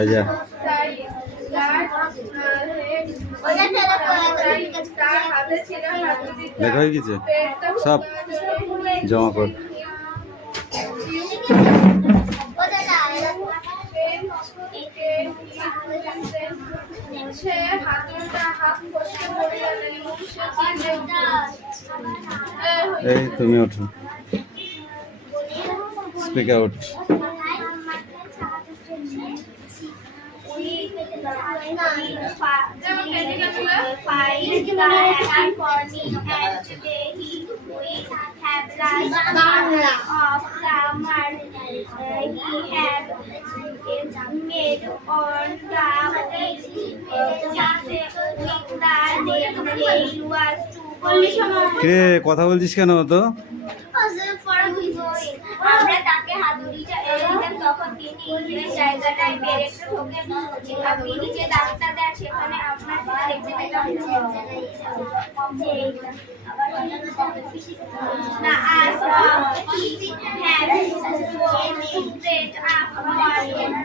আচ্ছা লেখা হয়ে গেছে সব জমা কর। এই তুমি ওঠো, স্পিক আউট। কে কথা বলছিস কেন তো? আমরা তাকে হাতুড়ি তখন তিনি ইংরেজ জায়গাটায় বেরেকটা ঠোকে তিনি যে দাগটা দেন সেখানে আপনার দেখতে পেতাম না as of he had straight up on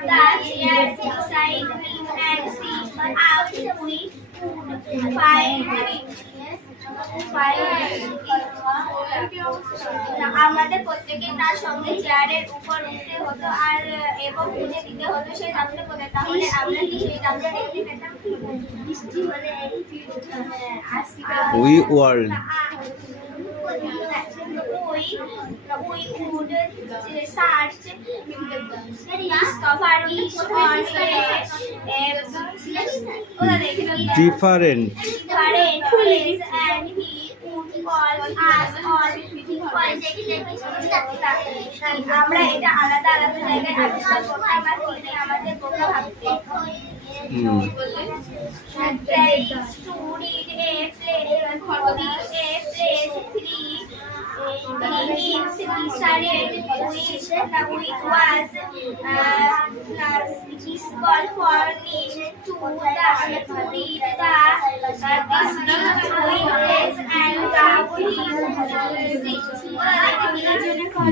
the chair beside him and see out we আমাদের প্রত্যেকে তার সঙ্গে চেয়ারের উপর উঠতে হতো আর এবং খুঁজে দিতে হতো সেই দামটা কোথায়, তাহলে আমরা কি সেই দামটা দেখতে পেতাম? We world we would search discoveries on different place and he would call us on আমরা এটা আলাদা আলাদা জায়গায় আবিষ্কার করতাম আর তিনি আমাদের বোকা ভাবতেন।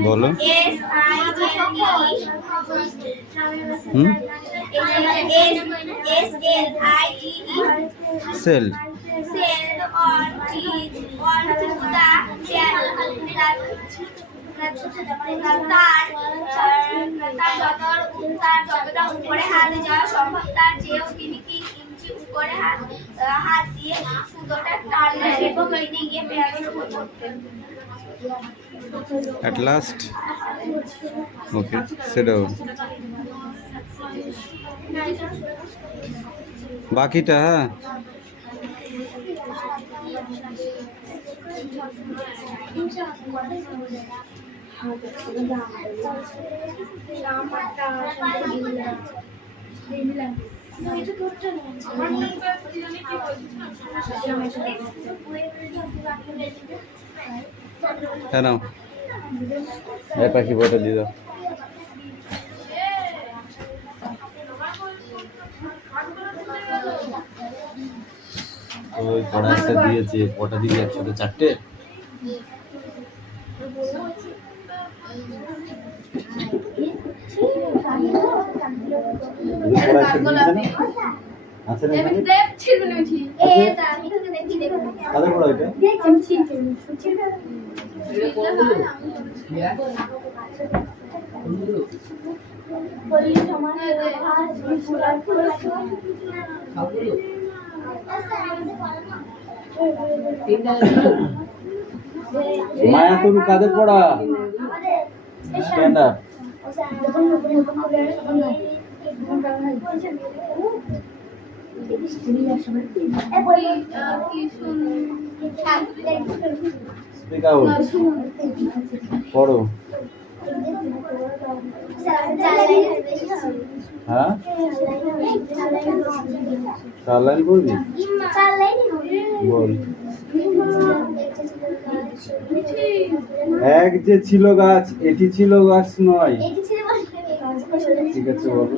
বলো সেল যতটা উপরে হাত যাওয়া সম্ভব তার চেয়েও তিনি 3 ইঞ্চি উপরে হাত দিয়ে সুতোটা টানলেন এবং তিনি গিয়ে পেয়ারের উপর চড়তেন। At last, okay, sit down. বাকিটা হ্যাঁ কেন এই পাখি বইটা দিয়ে দাও। ওই কড়া একটা দিয়েছে, কটা দিবি একসাথে? 4টে। মায়া তুমি কাদের পড়া? Stand up. Speak out. পড়ো। হ্যাঁ 4 লাইন পড়বি? বল। এক যে ছিল গাছ, এটি ছিল গাছ নয়। ঠিক আছে বলো।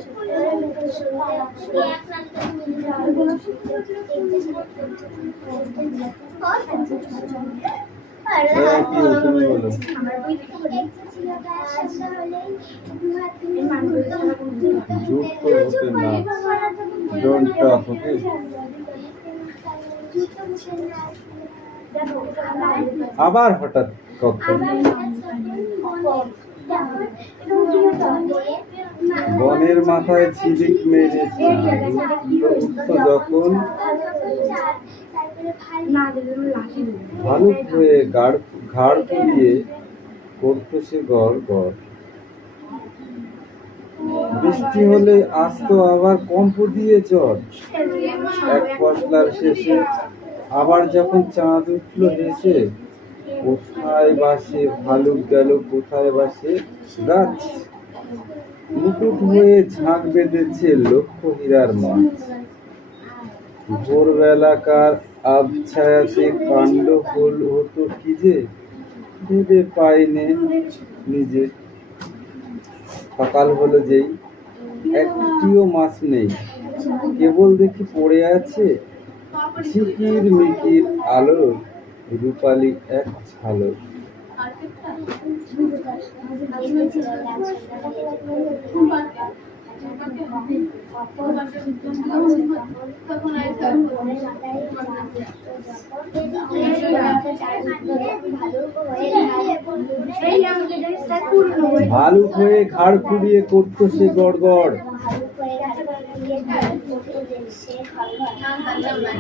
কি তুমি বলো? যুক্ত হতে না, ডোন্ট টক, ওকে? আবার হঠাৎ কখন? বনের মাথায় ঝিলিক মেরে যখন ভালুক হয়ে ঘাড় পুড়িয়ে করতো সে গড় গড়। বৃষ্টি হলে আসতো আবার কম্প দিয়ে ঝড়। এক পশলার শেষে আবার যখন চাঁদ উঠলো হেসে, কোথায় বাসে ভালুক গেল কোথায় বাসে গাছ। মুকুট হয়ে ঝাঁক বেঁধেছে লক্ষ হীরার মাছ। ভোরবেলাকার আবছায়াতে কাণ্ড হতো কি যে ভেবে পাইনে নিজে। সকাল হলো যেই একটিও মাছ নেই, কেবল দেখি পড়ে আছে ঝিকির মিকির আলো, রূপালি এক ঝালক। ভালুক হয়ে ঘাড় ফুরিয়ে করতো সে গড় গড়।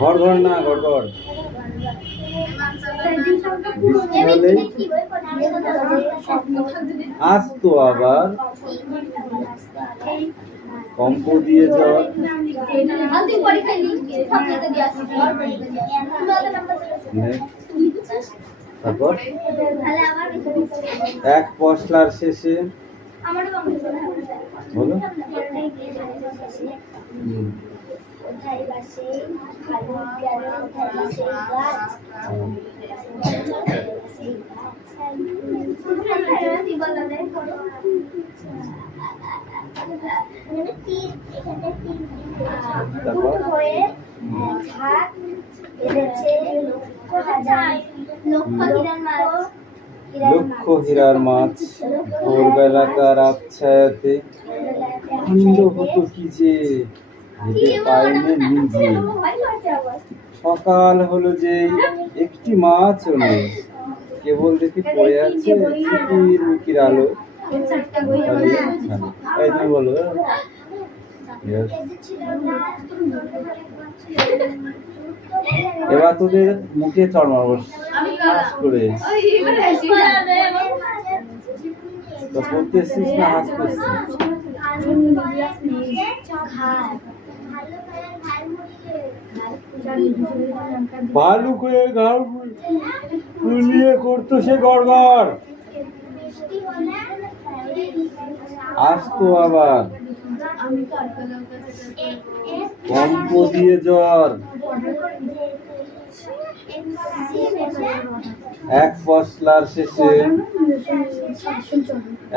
ঘর ঘর না, গড় গড়। বৃষ্টি হলে আসতো আবার কম্প দিয়ে ঝড়। তারপর এক পশলার শেষে বলো লক্ষ হীরার মাছ। ভোরবেলাকার আবছায়াতে কাণ্ড হতো কি যে ভেবে পাইনে নিজে। সকাল হলো যে একটি মাছও নেই, কেবল দেখি পড়ে আছে ঝিকির মিকির আলো। তাই তুমি বলো। এবার তোদের মুখে চড় মারবো করে। তো পড়তে এসছিস না হাসতেছিস? ভালুক হয়ে ঘাড় ফুলিয়ে করতো সে গড় গড়। আসতো আবার কম্প দিয়ে জ্বর। এক পশলার শেষে,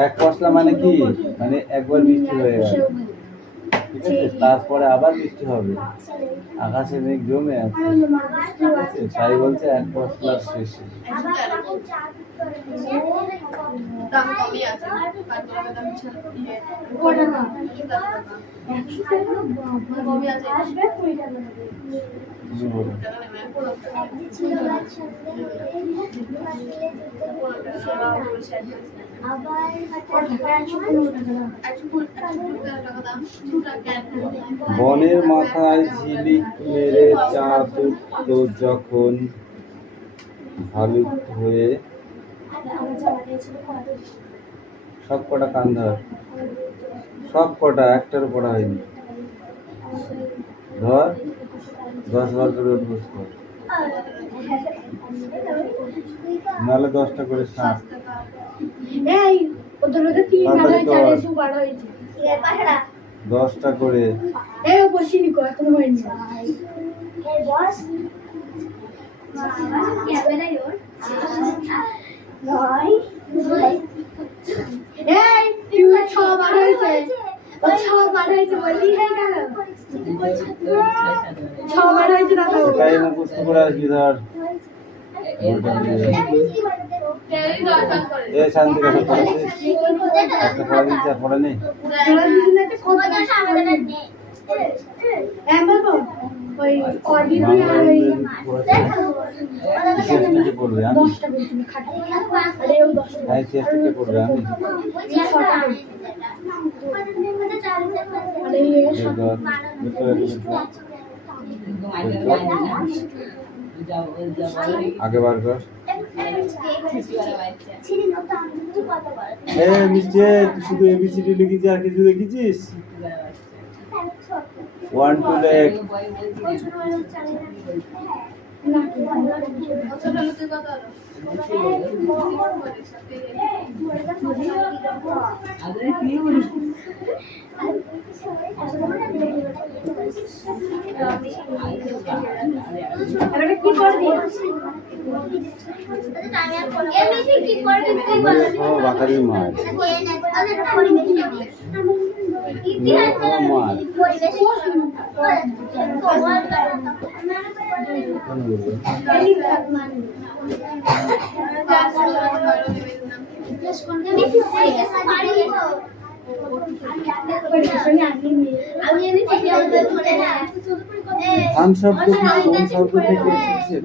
এক পশলা মানে কি, মানে একবার বৃষ্টি হয়ে গেল, ঠিক আছে, তারপরে আবার বৃষ্টি হবে, আকাশে মেঘ জমে আছে, ঠিক আছে, তাই বলছে এক পশলার শেষে। বনের মাথায় ঝিলিক মেরে চাঁদ উঠতো যখন, ভালুক হয়ে সব কটা কান ধর, সব কটা, একটারও পড়া হয়নি, ধর 10 বার করে অভ্যাস কর, নাহলে 10টা করে শ্বাস। 10টা করে এটাই মুখস্থ করে আসবি। ধর এ শান্তি কথা পড়েছিস? একটা পড়া দিচ্ছে আর পড়া নেই। শেষটাকে পড়বে আমি। হ্যাঁ শেষটাকে পড়বে আমি। আগে বার কর। এ মিষ্টি তুই শুধু এবিসিডি লিখেছিস আর কিছু লিখেছিস? 1 2 লেখ। বাকারি মাছ ধান শব্দ কোন শব্দ থেকে এসেছে?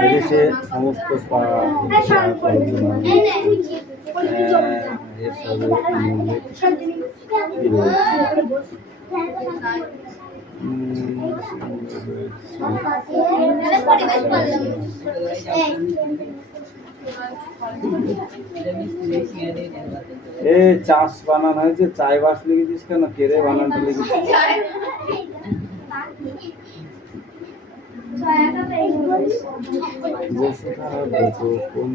বিদেশে সমস্ত এ চাষ বানান হয়েছে, চাই বাস লিখেছিস কেন? কেড়ে বানানটা লিখেছিস? বসুধারা কোন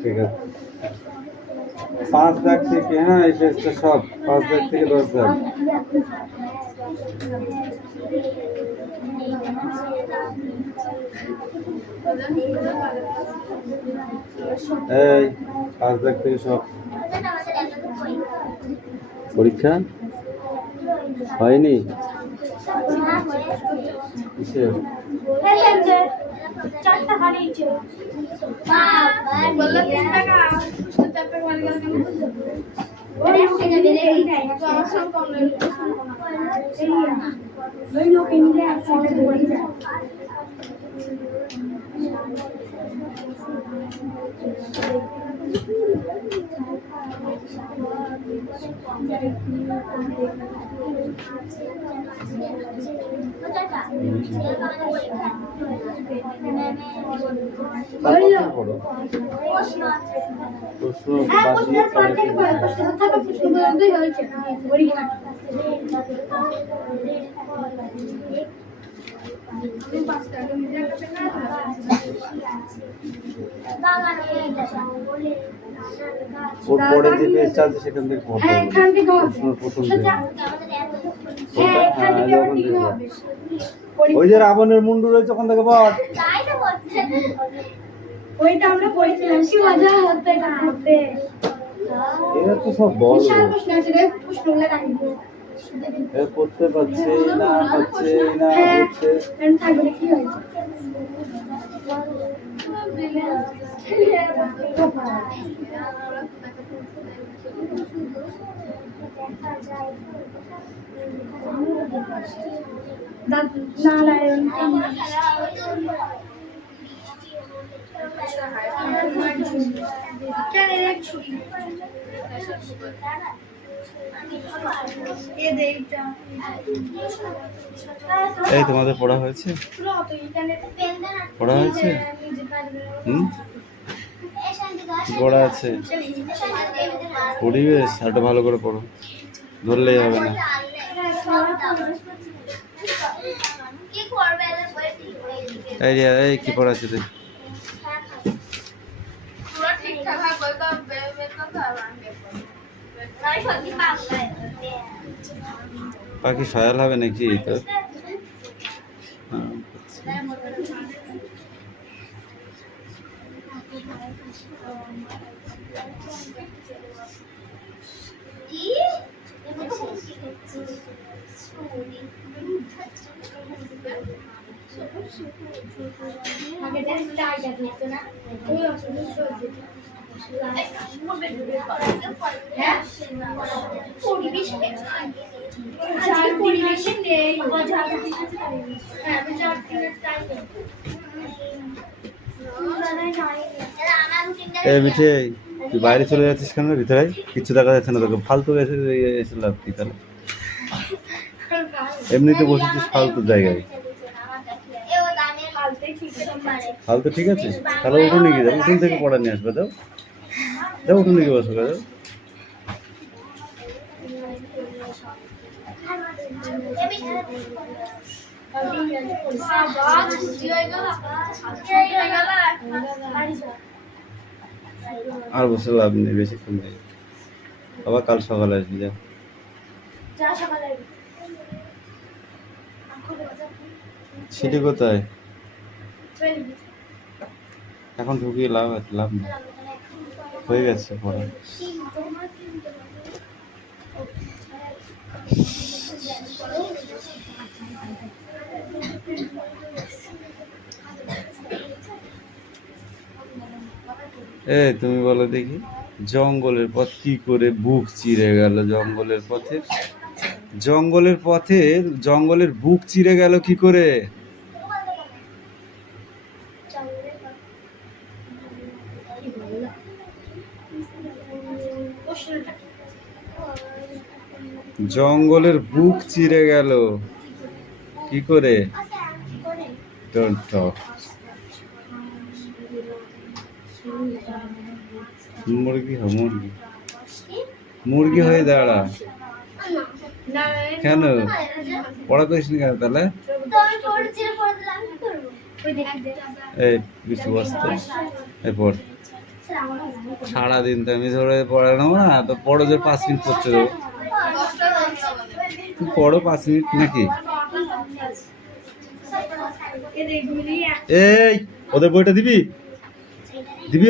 ঠিক আছে 5 দাগ থেকে, হ্যাঁ এই পেজটা সব 5 দাগ থেকে 10 দাগ। এই 5 দাগ থেকে সব। পরীক্ষা হয়নি কিসের? পরে যে পেজটা আছে সেখান থেকে পড়তে হবে। প্রথম ওই যে রাবণের মুন্ডু রয়েছে ওখান থেকে পড়। ওইটা আমরা পড়েছিলাম, কি মজা হতো এটা করতে। এরা তো সব বড়, বিশাল প্রশ্ন আছে রে, প্রশ্নগুলো রাখবো। এরা করতে পারছে না, হচ্ছে না, হচ্ছে। এখন থাকবে কি হয়েছে? নারায়ণ এই তোমাদের পড়া হয়েছে? পড়া হয়েছে? কি পড়া আছে? পরিবেশ। আরটা ভালো করে পড়ো, ধরলেই হবে না। এই কি পড়া আছে? পাখি সয়াল হবে নাকি? তো এই মিঠে, তুই বাইরে চলে যাচ্ছিস কেন? ভিতরে কিচ্ছু দেখা যাচ্ছে না তোকে, ফালতু এসে লাভ কি তাহলে? এমনিতে বসেছিস ফালতু জায়গায়, ফালতু। ঠিক আছে, তাহলে উঠোনে গিয়ে যাও, উঠোন থেকে পড়া নিয়ে আসবে। যাও যাও, উঠোনে গিয়ে বসো। যাও। আর বসে লাভ নেই বেশিক্ষণ নেই, আবার কাল সকালে আসবি। যা। সেটি কোথায়? এখন ঢুকিয়ে লাভ নেই, হয়ে গেছে পড়া। তুমি বলো দেখি, জঙ্গলের পথ কি করে বুক চিরে গেল? জঙ্গলের বুক চিরে গেল কি করে? জঙ্গলের বুক চিরে গেল কি করে? Don't talk. মুরগি হয়ে দাঁড়া। কেন পড়া করিস নি কেন তাহলে? এই কিছু বসতে পড়। সারাদিন তো আমি ধরে পড়া নেবো না, তো পড়ো যে 5 মিনিট পড়তে দেবো। তুই পড়ো 5 মিনিট নাকি? এই ওদের বইটা দিবি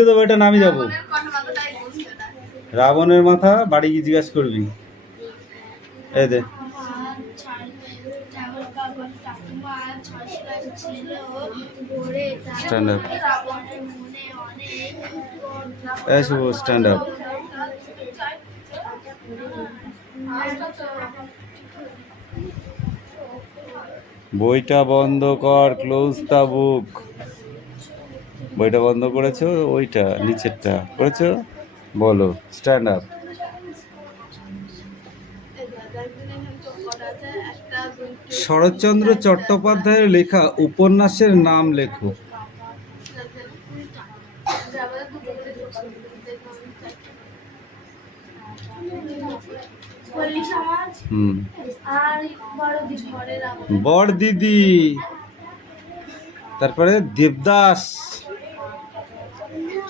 ওদের বইটা, না আমি যাবো। রাবণের মাথা বাড়ি গিয়ে জিজ্ঞাসা করবি। এই দে। Stand up. এই শুভ, স্ট্যান্ড আপ। বইটা বন্ধ কর, ক্লোজ দ্য বুক। বইটা বন্ধ করেছো? ওইটা নিচেরটা করেছো? বলো স্ট্যান্ড আপ। শরৎচন্দ্র চট্টোপাধ্যায়ের লেখা উপন্যাসের নাম লেখো। বড়দিদি, তারপরে দেবদাস।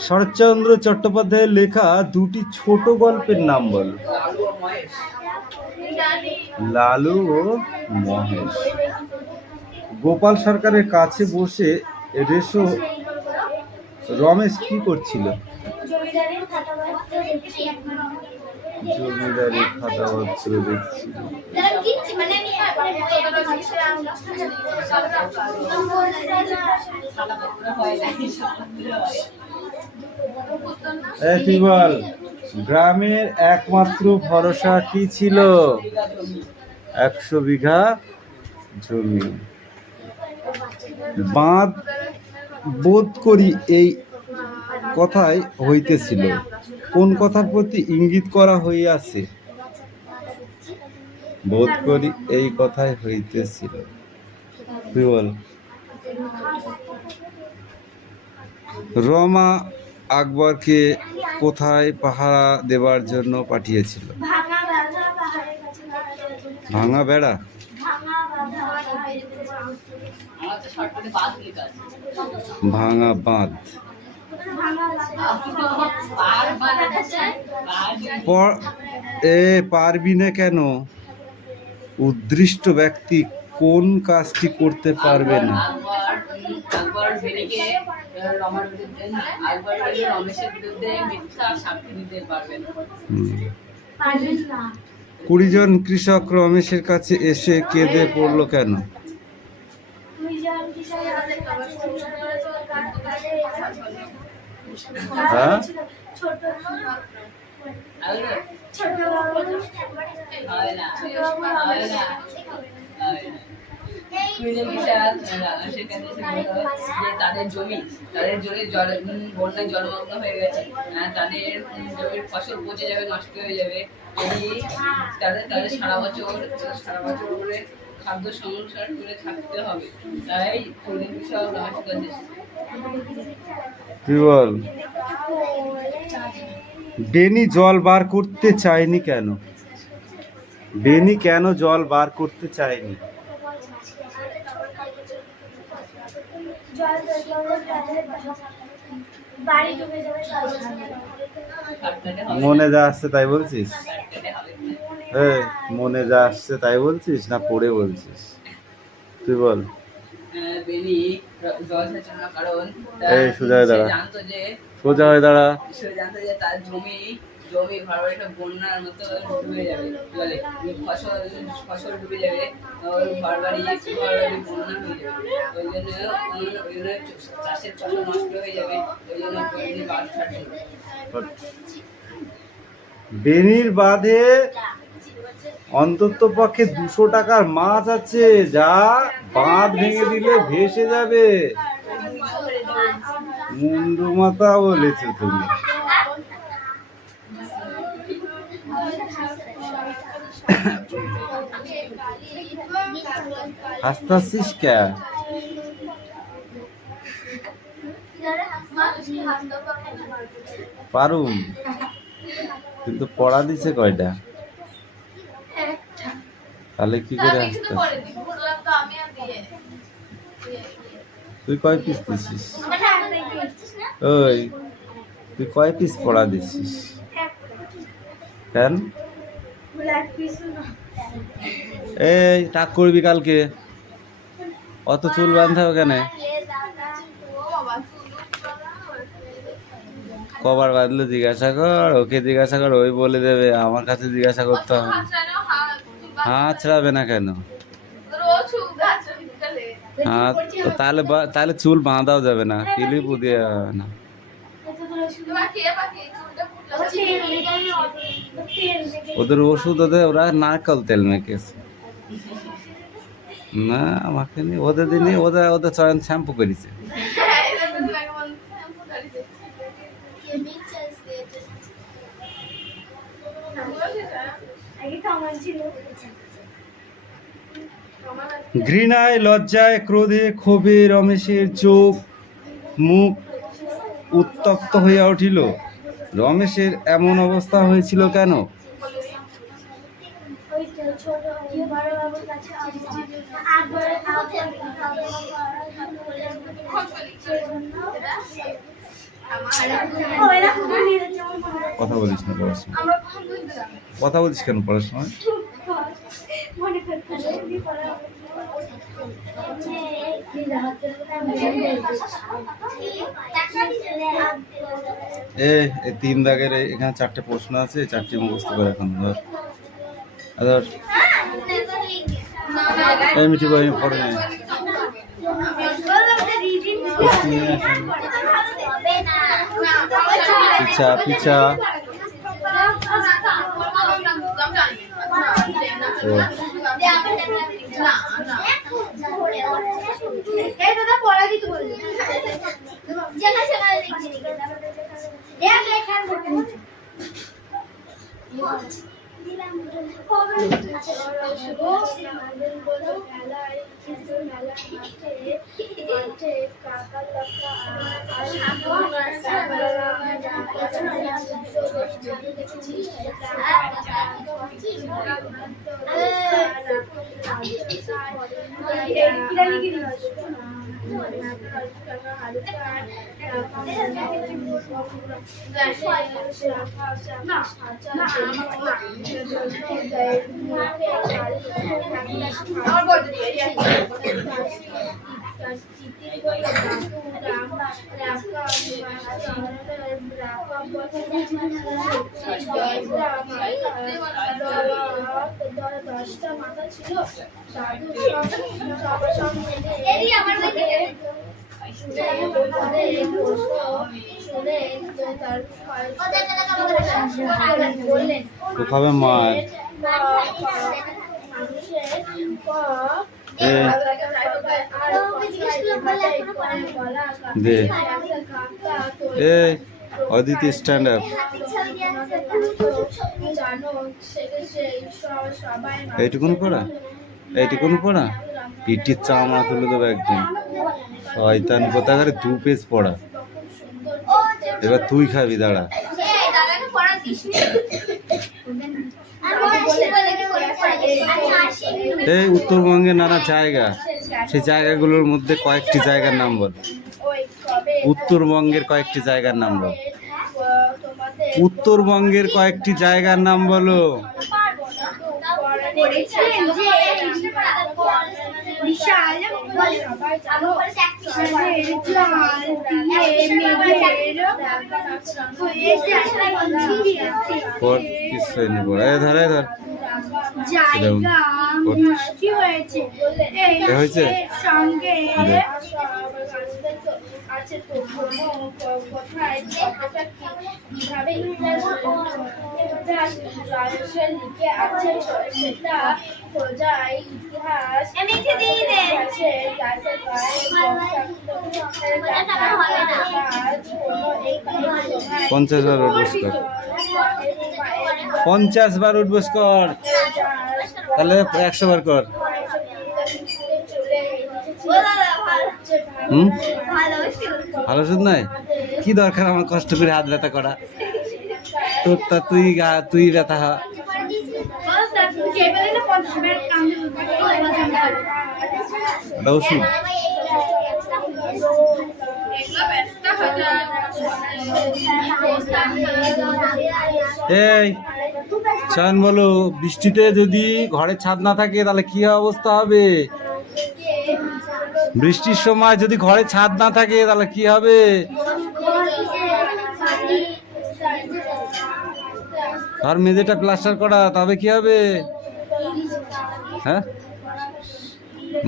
শরৎচন্দ্র চট্টোপাধ্যায়ের লেখা 2টি ছোট গল্পের নাম বল। লালু ও মহেশ। গোপাল সরকারের কাছে বসে রেশো রমেশ কি করছিল? জমিদারের খাতাপত্র দেখছি। জমিদারি খাতাপত্র দেখছিল। তুই বল, গ্রামের একমাত্র ভরসা কি ছিল? 100 বিঘা জমি। বাঁধ বোধ করি এই কথাই হইতেছিল। কোন কথার প্রতি ইঙ্গিত করা হইয়াছে? বোধ করি এই কথাই হইতেছিল। তুই বল। রমা আকবরকে কোথায় পাহারা দেবার জন্য পাঠিয়েছিল? ভাঙা বেড়া। ভাঙা বাঁধ। পারবি না কেন? উদ্দৃষ্ট ব্যক্তি কোন কাজটি করতে পারবে না? না। 20 জন কৃষক রমেশের কাছে এসে কেঁদে পড়ল কেন? হ্যাঁ? তাদের জমি বন্যায় জলমগ্ন হয়ে গেছে, তাদের জমির ফসল পচে যাবে, নষ্ট হয়ে যাবে। তাদের সারা বছর করে খাদ্য সংসার করে থাকতে হবে, তাই কৃষক তুই বল। বেনি জল বার করতে চায়নি কেন? বেনি কেন জল বার করতে চায়নি? মনে যা আসছে তাই বলছিস? মনে যা আসছে তাই বলছিস না পড়ে বলছিস? তুই বল। এই সোজা হয়ে দাঁড়া, সোজা হয়ে দাঁড়া। জানতো যে তার জমি ঘর বাড়ি সব বন্যার মতো ডুবে যাবে, জলে ফসল ডুবে যাবে, ঘর বাড়ি বন্যা হয়ে যাবে। ওই জন্য চাষের ফসল নষ্ট হয়ে যাবে, ওই জন্য বাঁধ ছাড়বে। বেনির বাঁধে অন্তত পক্ষে 200 টাকার মাছ আছে, যা বাঁধ ভেঙে দিলে ভেসে যাবে। মুন্ডু মাথা বলেছো তুমি। হাসতাছিস কে? পারুম, কিন্তু পড়া দিছে কয়টা? তাহলে কি করে হাসতাছিস? তুই কয় পিস দিছিস? ওই তুই কয় পিস পড়া দিছিস? কেন? এই টাক করবি কালকে, অত চুল বাঁধতে হবে কেন? কবার বাঁধলে জিজ্ঞাসা কর, ওকে জিজ্ঞাসা কর, ওই বলে দেবে। আমার কাছে জিজ্ঞাসা করতে হবে। হাত ছাড়াবে না কেন? হাত তাহলে চুল বাঁধাও যাবে না, ক্লিপ দিয়ে হবে না। ওদের ওষুধ ওরা নারকেল তেল মেখেছে না, আমাকে নি ওদের দিনে ওদের চয়ন শ্যাম্পু করেছে। ঘৃণায়, লজ্জায়, ক্রোধে, ক্ষোভে রমেশের চোখ মুখ উত্তপ্ত হইয়া উঠিল। রমেশের এমন অবস্থা হয়েছিল কেন? কথা বলিস না পড়াশোনা, কথা বলিস কেন পড়াশোনা? এই 3 দাগের এখানে 4টে প্রশ্ন আছে, 4টি মুখস্থ করে এখন ধর। ধর এই মিঠু ভাই পড়ে নে। পিছা পিছা কোথাবে মার দে এই অদিতি স্ট্যান্ড আপ। এইটুকুন পড়া, এইটুকুন পড়া, পিটির চামড়া তুলে দেবো একদিন। শয়তান কোথাকারে 2 পেজ পড়া। এবার তুই খাবি, দাঁড়া। এই উত্তরবঙ্গের নানা জায়গা, সেই জায়গাগুলোর মধ্যে কয়েকটি জায়গার নাম বল। উত্তরবঙ্গের কয়েকটি জায়গার নাম বল। উত্তরবঙ্গের কয়েকটি জায়গার নাম বলো। ধরে ধর হয়েছে পঞ্চাশ বার উঠবস কর, তাহলে 100 বার কর। ভালো শুধ নাই, কি দরকার আমার কষ্ট করে হাত ব্যথা করা। তোর তা তুই ব্যথা হ। ওষুধ এই চান বলো, বৃষ্টিতে যদি ঘরে ছাদ না থাকে তাহলে কি অবস্থা হবে? বৃষ্টির সময় যদি ঘরে ছাদ না থাকে তাহলে কি হবে? আর মেঝেটা প্লাস্টার করা, তবে কি হবে? হ্যাঁ,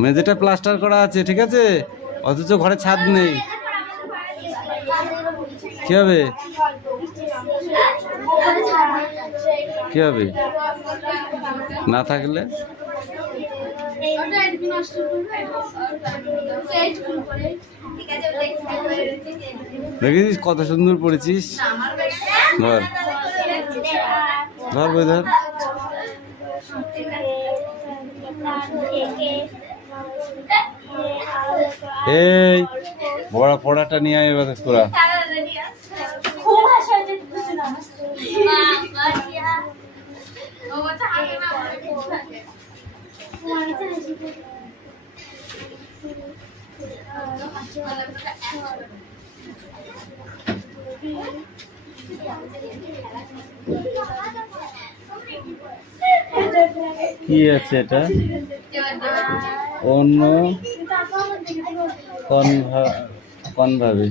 মেঝেটা প্লাস্টার করা আছে, ঠিক আছে, অথচ ঘরে ছাদ নেই, কি হবে? কি হবে না থাকলে? দেখেছিস কত সুন্দর পড়েছিস। ধর ধর বই ধর। এই পড়াটা নিয়ে আয় এবার তোরা। কি আছে এটা? অন্য কনভাবে